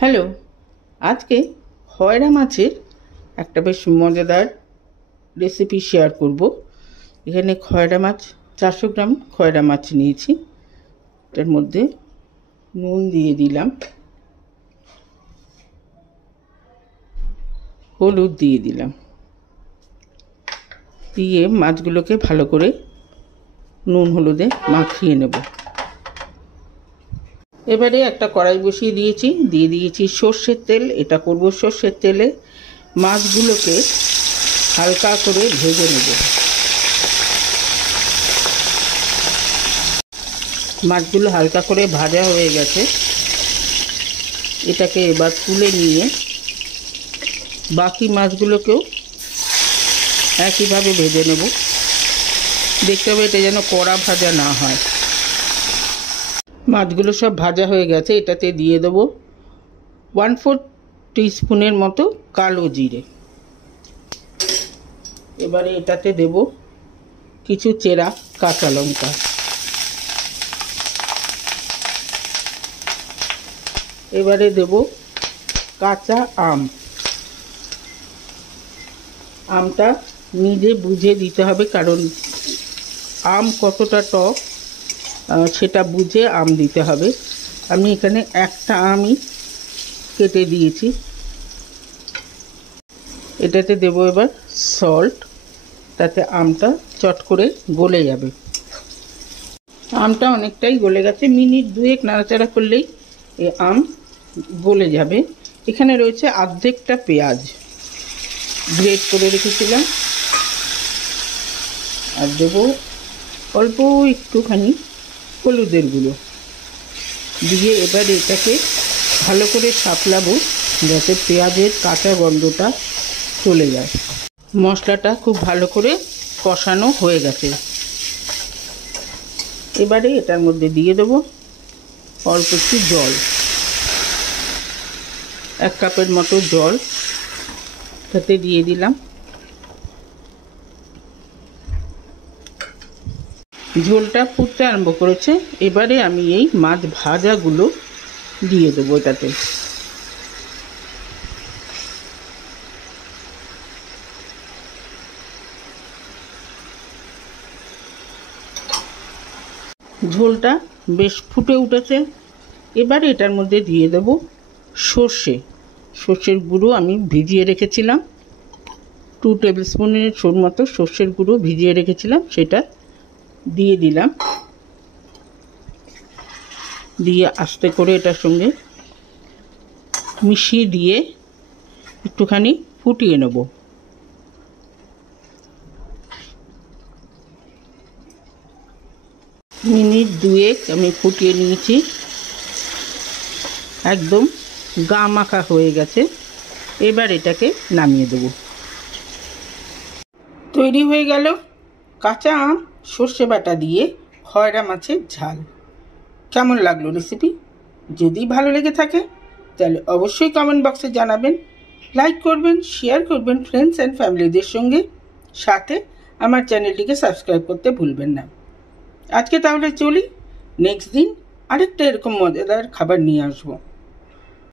Hello, আজকে খয়রা মাছের একটা বেশ মজাদার রেসিপি শেয়ার করব। এখানে খয়রা মাছ 400 গ্রাম খয়রা মাছ নিয়েছি। তার মধ্যে নুন দিয়ে দিলাম, হলুদ দিয়ে দিলাম, দিয়ে মাছগুলোকে ভালো করে নুন হলুদে মাখিয়ে নেব। এবারে একটা কড়াই বসিয়ে দিয়ে দিয়েছি সর্ষের তেল। এটা করব সর্ষের তেলে। মাছগুলোকে হালকা করে ভেজে নেব। মাছগুলো হালকা করে ভাজা হয়ে গেছে। এটাকে এবার তুলে নিয়ে বাকি মাছগুলোকেও একইভাবে ভেজে নেব। দেখতে হবে এটা যেন কড়া ভাজা না হয়। মাছগুলো সব ভাজা হয়ে গেছে। এটাতে দিয়ে দেবো 1/4 টিস্পুনের মতো কালো জিরে। এবারে এটাতে দেব কিছু চেরা কাঁচা লঙ্কা। এবারে দেব কাঁচা আম। আমটা নিজে বুঝে দিতে হবে, কারণ আম কতটা টক সেটা বুঝে আম দিতে হবে। আমি এখানে একটা আমই কেটে দিয়েছি। এটাতে দেব এবার সল্ট, তাতে আমটা চট করে গলে যাবে। আমটা অনেকটাই গলে গেছে, মিনিট 2 নাড়াচাড়া করলেই এই আম গলে যাবে। এখানে রয়েছে অর্ধেকটা পেঁয়াজ গ্রেট করে রেখেছিলাম, আর দেব অল্প একটুখানি হলুদের গুঁড়ো দিয়ে এবার এটাকে ভালো করে সাপলাবো, যাতে পেঁয়াজের কাঁচা গন্ধটা চলে যায়। মশলাটা খুব ভালো করে কষানো হয়ে গেছে। এবারে এটার মধ্যে দিয়ে দেবো অল্প একটু জল, 1 কাপের মতো জল তাতে দিয়ে দিলাম। ঝোলটা ফুটতে আরম্ভ করেছে। এবারে আমি এই মাছ ভাজাগুলো দিয়ে দেবো এটাতে। ঝোলটা বেশ ফুটে উঠেছে। এবারে এটার মধ্যে দিয়ে দেব সর্ষের গুঁড়ো আমি ভিজিয়ে রেখেছিলাম। 2 টেবিল স্পুনের মতো সর্ষের গুঁড়ো ভিজিয়ে রেখেছিলাম, সেটা দিয়ে দিলাম। দিয়ে আস্তে করে এটার সঙ্গে মিশিয়ে দিয়ে একটুখানি ফুটিয়ে নেব। মিনিট 2 আমি ফুটিয়ে নিয়েছি। একদম গা মাখা হয়ে গেছে। এবার এটাকে নামিয়ে দেব। তৈরি হয়ে গেল কাঁচা আম সর্ষে বাটা দিয়ে খয়রা মাছের ঝাল। কেমন লাগলো রেসিপি? যদি ভালো লেগে থাকে তাহলে অবশ্যই কমেন্ট বক্সে জানাবেন, লাইক করবেন, শেয়ার করবেন ফ্রেন্ডস অ্যান্ড ফ্যামিলিদের সঙ্গে। সাথে আমার চ্যানেলটিকে সাবস্ক্রাইব করতে ভুলবেন না। আজকে তাহলে চলি, নেক্সট দিন আরেকটা এরকম মজাদার খাবার নিয়ে আসবো।